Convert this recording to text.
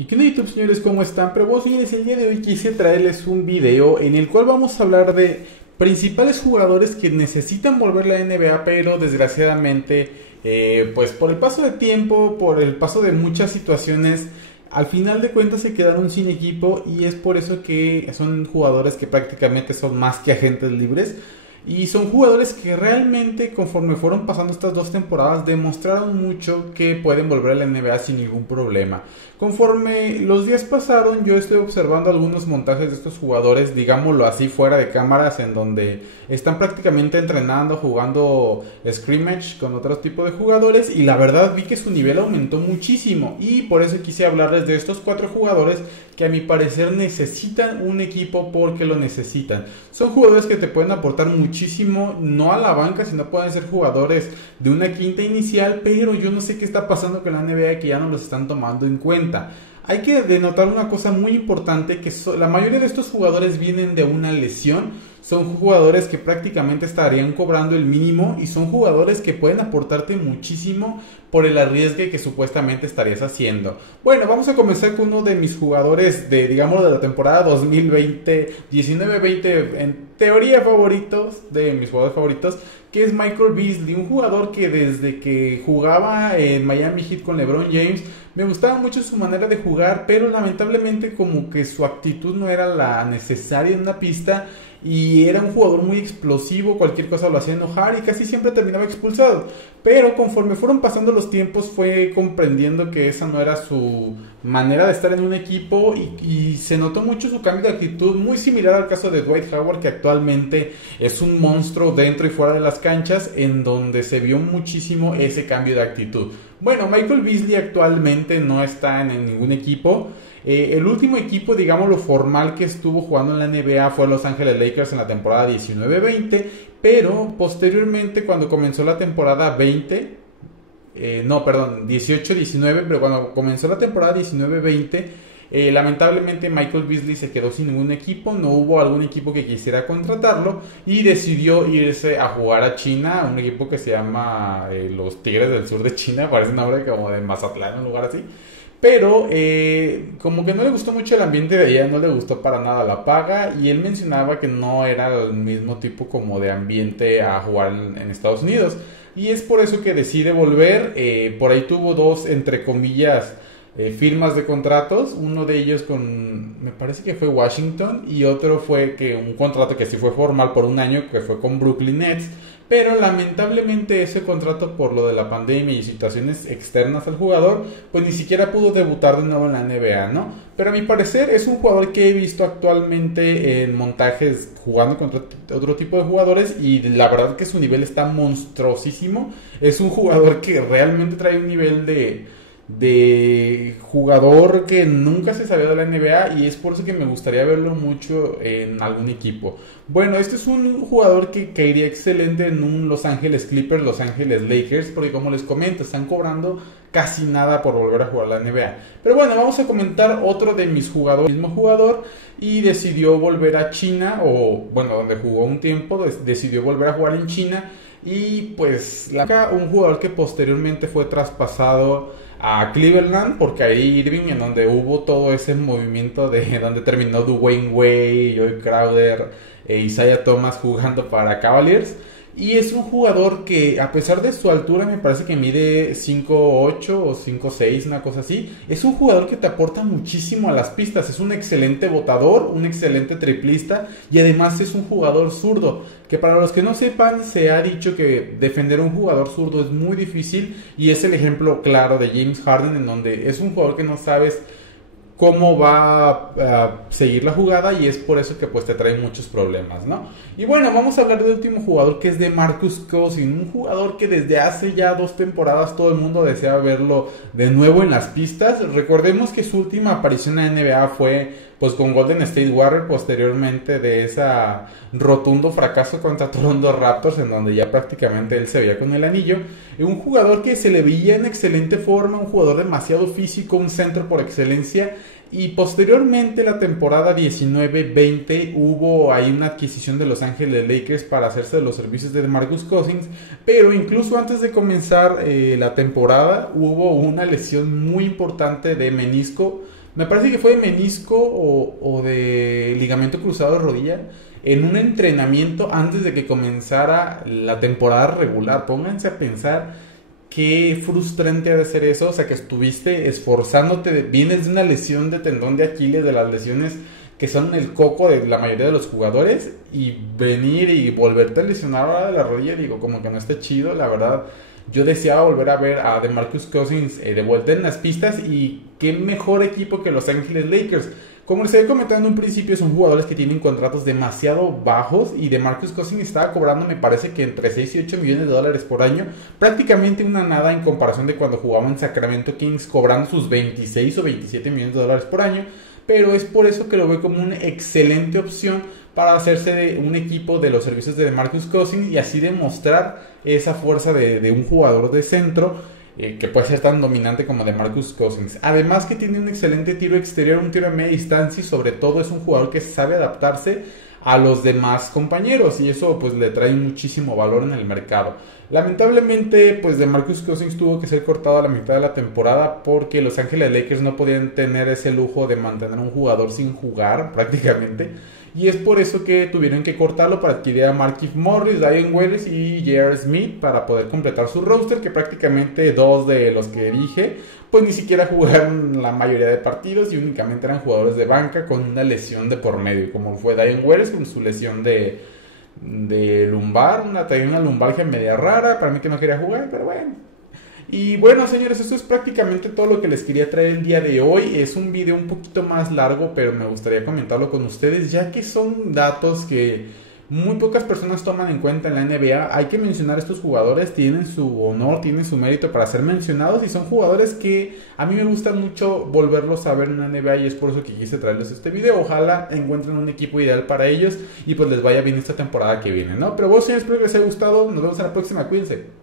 ¿Y qué onda, YouTube, señores? ¿Cómo están? Pero bueno, señores, el día de hoy quise traerles un video en el cual vamos a hablar de principales jugadores que necesitan volver a la NBA, pero desgraciadamente, pues por el paso de tiempo, por el paso de muchas situaciones, al final de cuentas se quedaron sin equipo y es por eso que son jugadores que prácticamente son más que agentes libres. Y son jugadores que realmente conforme fueron pasando estas dos temporadas demostraron mucho que pueden volver a la NBA sin ningún problema. Conforme los días pasaron, yo estoy observando algunos montajes de estos jugadores, digámoslo así, fuera de cámaras, en donde están prácticamente entrenando, jugando scrimmage con otros tipos de jugadores, y la verdad vi que su nivel aumentó muchísimo, y por eso quise hablarles de estos cuatro jugadores que a mi parecer necesitan un equipo porque lo necesitan. Son jugadores que te pueden aportar muchísimo, no a la banca, sino pueden ser jugadores de una quinta inicial, pero yo no sé qué está pasando con la NBA que ya no los están tomando en cuenta. Hay que denotar una cosa muy importante, que la mayoría de estos jugadores vienen de una lesión. Son jugadores que prácticamente estarían cobrando el mínimo y son jugadores que pueden aportarte muchísimo por el arriesgue que supuestamente estarías haciendo. Bueno, vamos a comenzar con uno de mis jugadores de, digamos, de la temporada 2020, 19-20, en teoría favoritos, de mis jugadores favoritos, que es Michael Beasley, un jugador que desde que jugaba en Miami Heat con LeBron James, me gustaba mucho su manera de jugar, pero lamentablemente como que su actitud no era la necesaria en una pista, y era un jugador muy explosivo, cualquier cosa lo hacía enojar y casi siempre terminaba expulsado. Pero conforme fueron pasando los tiempos fue comprendiendo que esa no era su manera de estar en un equipo, y se notó mucho su cambio de actitud, muy similar al caso de Dwight Howard, que actualmente es un monstruo dentro y fuera de las canchas, en donde se vio muchísimo ese cambio de actitud. Bueno, Michael Beasley actualmente no está en ningún equipo. El último equipo, digámoslo, formal que estuvo jugando en la NBA fue Los Ángeles Lakers en la temporada 19-20, pero posteriormente cuando comenzó la temporada 18-19, pero cuando comenzó la temporada 19-20, lamentablemente Michael Beasley se quedó sin ningún equipo, no hubo algún equipo que quisiera contratarlo y decidió irse a jugar a China, a un equipo que se llama los Tigres del Sur de China, parece un nombre como de Mazatlán, un lugar así. Pero como que no le gustó mucho el ambiente de allá, no le gustó para nada la paga, y él mencionaba que no era el mismo tipo como de ambiente a jugar en Estados Unidos, y es por eso que decide volver. Por ahí tuvo dos, entre comillas, firmas de contratos, uno de ellos me parece que fue Washington, y otro fue que un contrato que sí fue formal por un año, que fue con Brooklyn Nets. Pero lamentablemente ese contrato, por lo de la pandemia y situaciones externas al jugador, pues ni siquiera pudo debutar de nuevo en la NBA, ¿no? Pero a mi parecer es un jugador que he visto actualmente en montajes jugando contra otro tipo de jugadores, y la verdad que su nivel está monstruosísimo. Es un jugador que realmente trae un nivel de jugador que nunca se sabía de la NBA, y es por eso que me gustaría verlo mucho en algún equipo. Bueno, este es un jugador que caería excelente en un Los Ángeles Clippers, Los Ángeles Lakers, porque como les comento, están cobrando casi nada por volver a jugar la NBA. Pero bueno, vamos a comentar otro de mis jugadores, mismo jugador, y decidió volver a China, o bueno, donde jugó un tiempo, decidió volver a jugar en China, y pues un jugador que posteriormente fue traspasado a Cleveland por Kyrie Irving, en donde hubo todo ese movimiento de donde terminó Dwayne Wade, Joe Crowder e Isaiah Thomas jugando para Cavaliers. Y es un jugador que, a pesar de su altura, me parece que mide 5'8 o 5'6, una cosa así. Es un jugador que te aporta muchísimo a las pistas. Es un excelente botador, un excelente triplista, y además es un jugador zurdo, que para los que no sepan, se ha dicho que defender a un jugador zurdo es muy difícil, y es el ejemplo claro de James Harden, en donde es un jugador que no sabes cómo va a seguir la jugada, y es por eso que pues te trae muchos problemas, ¿no? Y bueno, vamos a hablar del último jugador, que es de Marcus Cousins, un jugador que desde hace ya 2 temporadas todo el mundo desea verlo de nuevo en las pistas. Recordemos que su última aparición en la NBA fue pues con Golden State Warriors, posteriormente de ese rotundo fracaso contra Toronto Raptors, en donde ya prácticamente él se veía con el anillo. Un jugador que se le veía en excelente forma, un jugador demasiado físico, un centro por excelencia. Y posteriormente, la temporada 19-20, hubo ahí una adquisición de Los Ángeles Lakers para hacerse de los servicios de Marcus Cousins, pero incluso antes de comenzar la temporada hubo una lesión muy importante de menisco me parece que fue de menisco o de ligamento cruzado de rodilla, en un entrenamiento antes de que comenzara la temporada regular. Pónganse a pensar qué frustrante ha de ser eso, o sea, que estuviste esforzándote, vienes de una lesión de tendón de Aquiles, de las lesiones que son el coco de la mayoría de los jugadores, y venir y volverte a lesionar ahora de la rodilla, digo, como que no está chido, la verdad. Yo deseaba volver a ver a DeMarcus Cousins de vuelta en las pistas, y qué mejor equipo que Los Ángeles Lakers. Como les había comentado en un principio, son jugadores que tienen contratos demasiado bajos, y DeMarcus Cousins estaba cobrando, me parece que entre 6 y 8 millones de dólares por año, prácticamente una nada en comparación de cuando jugaba en Sacramento Kings, cobrando sus 26 o 27 millones de dólares por año. Pero es por eso que lo veo como una excelente opción para hacerse de un equipo de los servicios de DeMarcus Cousins, y así demostrar esa fuerza de un jugador de centro que puede ser tan dominante como DeMarcus Cousins. Además que tiene un excelente tiro exterior, un tiro de media distancia, y sobre todo es un jugador que sabe adaptarse a los demás compañeros, y eso pues le trae muchísimo valor en el mercado. Lamentablemente, pues DeMarcus Cousins tuvo que ser cortado a la mitad de la temporada porque Los Ángeles Lakers no podían tener ese lujo de mantener a un jugador sin jugar prácticamente, y es por eso que tuvieron que cortarlo para adquirir a Markieff Morris, Dion Waiters y J.R. Smith para poder completar su roster, que prácticamente dos de los que dije pues ni siquiera jugaron la mayoría de partidos y únicamente eran jugadores de banca con una lesión de por medio, como fue Dion Waiters con su lesión de lumbar, tenía una lumbalgia media rara, para mí que no quería jugar, pero bueno. Y bueno, señores, eso es prácticamente todo lo que les quería traer el día de hoy. Es un video un poquito más largo, pero me gustaría comentarlo con ustedes, ya que son datos que muy pocas personas toman en cuenta en la NBA. Hay que mencionar a estos jugadores, tienen su honor, tienen su mérito para ser mencionados, y son jugadores que a mí me gusta mucho volverlos a ver en la NBA, y es por eso que quise traerles este video. Ojalá encuentren un equipo ideal para ellos y pues les vaya bien esta temporada que viene, ¿no? Pero bueno, señores, espero que les haya gustado. Nos vemos en la próxima, cuídense.